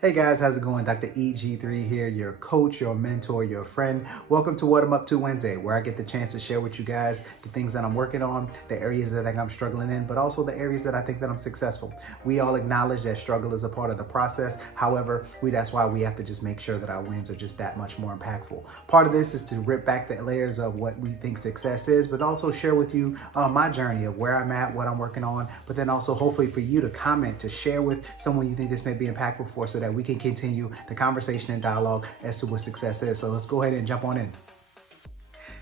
Hey guys, how's it going? Dr. EG3 here, your coach, your mentor, your friend. Welcome to What I'm Up To Wednesday, where I get the chance to share with you guys the things that I'm working on, the areas that I think I'm struggling in, but also the areas that I think that I'm successful. We all acknowledge that struggle is a part of the process. However, that's why we have to just make sure that our wins are just that much more impactful. Part of this is to rip back the layers of what we think success is, but also share with you my journey of where I'm at, what I'm working on, but then also hopefully for you to comment, to share with someone you think this may be impactful for, so that we can continue the conversation and dialogue as to what success is. So let's go ahead and jump on in.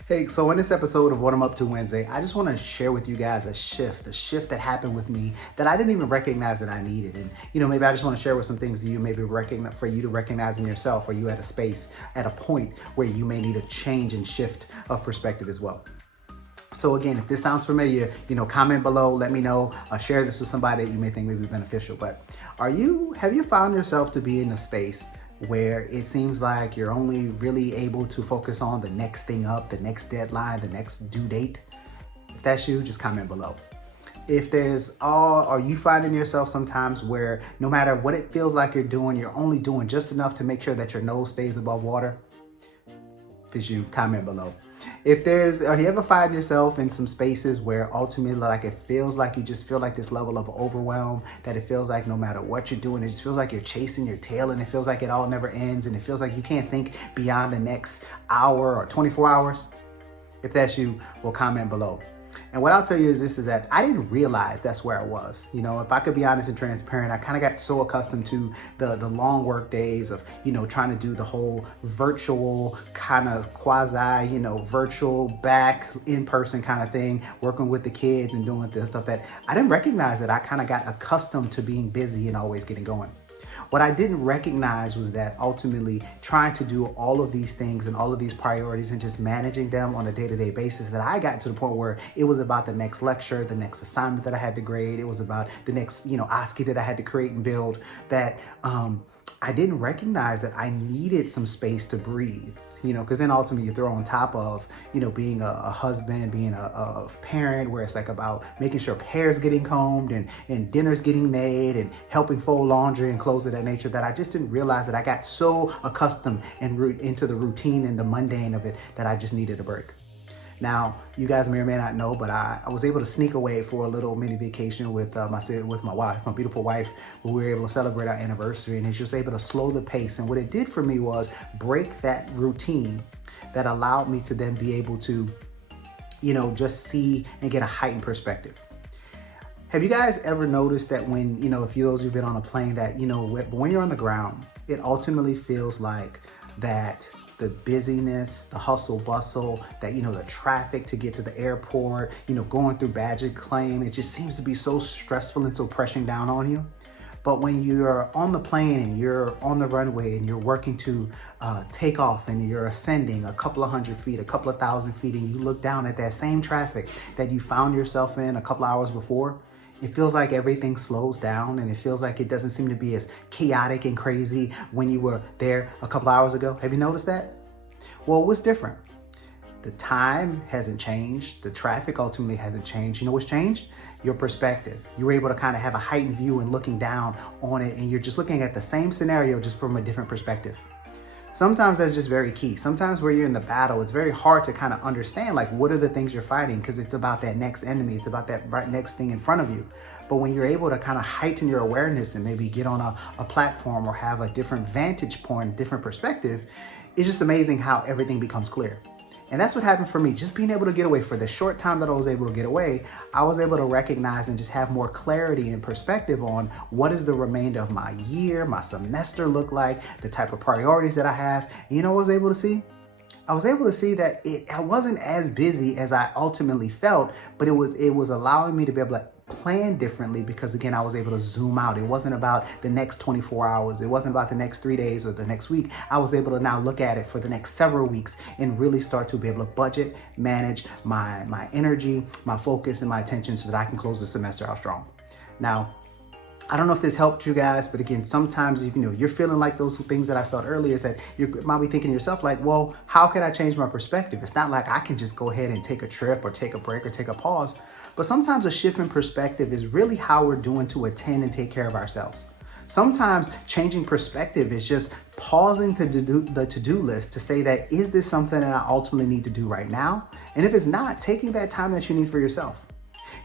Hey, so in this episode of What I'm Up To Wednesday, I just want to share with you guys a shift that happened with me that I didn't even recognize that I needed. And, maybe I just want to share with some things that you maybe recognize, for you to recognize in yourself, or you at a space, at a point where you may need a change and shift of perspective as well. So again, if this sounds familiar, comment below, let me know, share this with somebody that you may think may be beneficial. But have you found yourself to be in a space where it seems like you're only really able to focus on the next thing up, the next deadline, the next due date? If that's you, just comment below. Are you finding yourself sometimes where no matter what it feels like you're only doing just enough to make sure that your nose stays above water? If it's you, comment below. Or you ever find yourself in some spaces where ultimately, like, it feels like you just feel like this level of overwhelm, that it feels like no matter what you're doing, it just feels like you're chasing your tail, and it feels like it all never ends, and it feels like you can't think beyond the next hour or 24 hours? If that's you, well, comment below. And what I'll tell you is that I didn't realize that's where I was. If I could be honest and transparent, I kind of got so accustomed to the long work days of, trying to do the whole virtual kind of quasi, virtual back in-person kind of thing, working with the kids and doing this stuff, that I didn't recognize that I kind of got accustomed to being busy and always getting going. What I didn't recognize was that ultimately trying to do all of these things and all of these priorities and just managing them on a day-to-day basis, that I got to the point where it was about the next lecture, the next assignment that I had to grade. It was about the next, OSCE that I had to create and build, that I didn't recognize that I needed some space to breathe. Because then ultimately you throw on top of, being a husband, being a parent, where it's like about making sure hair's getting combed and dinner's getting made and helping fold laundry and clothes of that nature, that I just didn't realize that I got so accustomed and into the routine and the mundane of it that I just needed a break. Now, you guys may or may not know, but I was able to sneak away for a little mini vacation with my wife, my beautiful wife, where we were able to celebrate our anniversary, and it's just able to slow the pace. And what it did for me was break that routine that allowed me to then be able to, just see and get a heightened perspective. Have you guys ever noticed that when, if those who've been on a plane, that, when you're on the ground, it ultimately feels like that the busyness, the hustle bustle, that, the traffic to get to the airport, going through baggage claim, it just seems to be so stressful and so pressing down on you. But when you're on the plane and you're on the runway and you're working to take off and you're ascending a couple of hundred feet, a couple of thousand feet, and you look down at that same traffic that you found yourself in a couple hours before, it feels like everything slows down, and it feels like it doesn't seem to be as chaotic and crazy when you were there a couple hours ago. Have you noticed that? Well, what's different? The time hasn't changed. The traffic ultimately hasn't changed. You know what's changed? Your perspective. You were able to kind of have a heightened view and looking down on it, and you're just looking at the same scenario just from a different perspective. Sometimes that's just very key. Sometimes where you're in the battle, it's very hard to kind of understand, like, what are the things you're fighting, because it's about that next enemy. It's about that right next thing in front of you. But when you're able to kind of heighten your awareness and maybe get on a platform or have a different vantage point, different perspective, it's just amazing how everything becomes clear. And that's what happened for me. Just being able to get away for the short time that I was able to get away, I was able to recognize and just have more clarity and perspective on what is the remainder of my year, my semester look like, the type of priorities that I have. And what I was able to see? I was able to see that I wasn't as busy as I ultimately felt, but it was allowing me to be able to plan differently, because again, I was able to zoom out. It wasn't about the next 24 hours. It wasn't about the next 3 days or the next week. I was able to now look at it for the next several weeks and really start to be able to budget, manage my energy, my focus, and my attention, so that I can close the semester out strong. Now, I don't know if this helped you guys, but again, sometimes you're feeling like those things that I felt earlier, is that you might be thinking to yourself like, well, how can I change my perspective? It's not like I can just go ahead and take a trip or take a break or take a pause. But sometimes a shift in perspective is really how we're doing to attend and take care of ourselves. Sometimes changing perspective is just pausing the to-do list to say that, is this something that I ultimately need to do right now? And if it's not, taking that time that you need for yourself.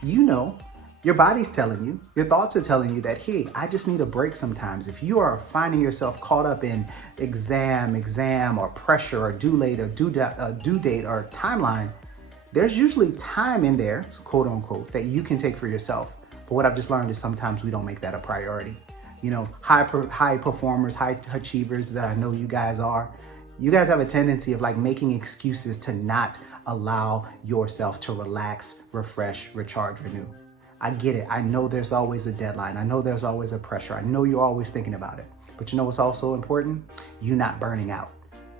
You know, your body's telling you, your thoughts are telling you that, hey, I just need a break sometimes. If you are finding yourself caught up in exam or pressure or due date or timeline, there's usually time in there, quote unquote, that you can take for yourself. But what I've just learned is sometimes we don't make that a priority. You know, high performers, high achievers that I know you guys are, you guys have a tendency of like making excuses to not allow yourself to relax, refresh, recharge, renew. I get it. I know there's always a deadline. I know there's always a pressure. I know you're always thinking about it. But you know what's also important? You not burning out.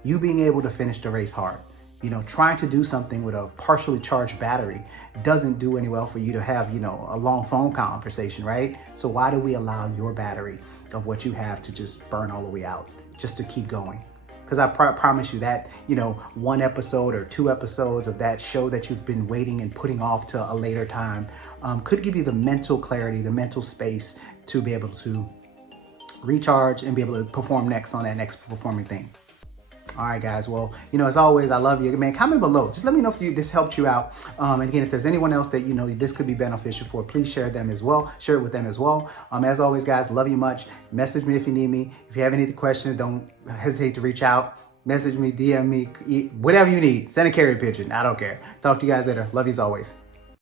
You being able to finish the race hard. You know, trying to do something with a partially charged battery doesn't do any well for you to have, you know, a long phone conversation, right? So why do we allow your battery of what you have to just burn all the way out, just to keep going? Because I promise you that, you know, 1 episode or 2 episodes of that show that you've been waiting and putting off to a later time could give you the mental clarity, the mental space to be able to recharge and be able to perform next on that next performing thing. All right, guys. Well, you know, as always, I love you, man. Comment below. Just let me know if this helped you out. And again, if there's anyone else that, you know, this could be beneficial for, please share them as well. Share it with them as well. As always, guys, love you much. Message me if you need me. If you have any questions, don't hesitate to reach out. Message me, DM me, whatever you need. Send a carrier pigeon. I don't care. Talk to you guys later. Love you as always.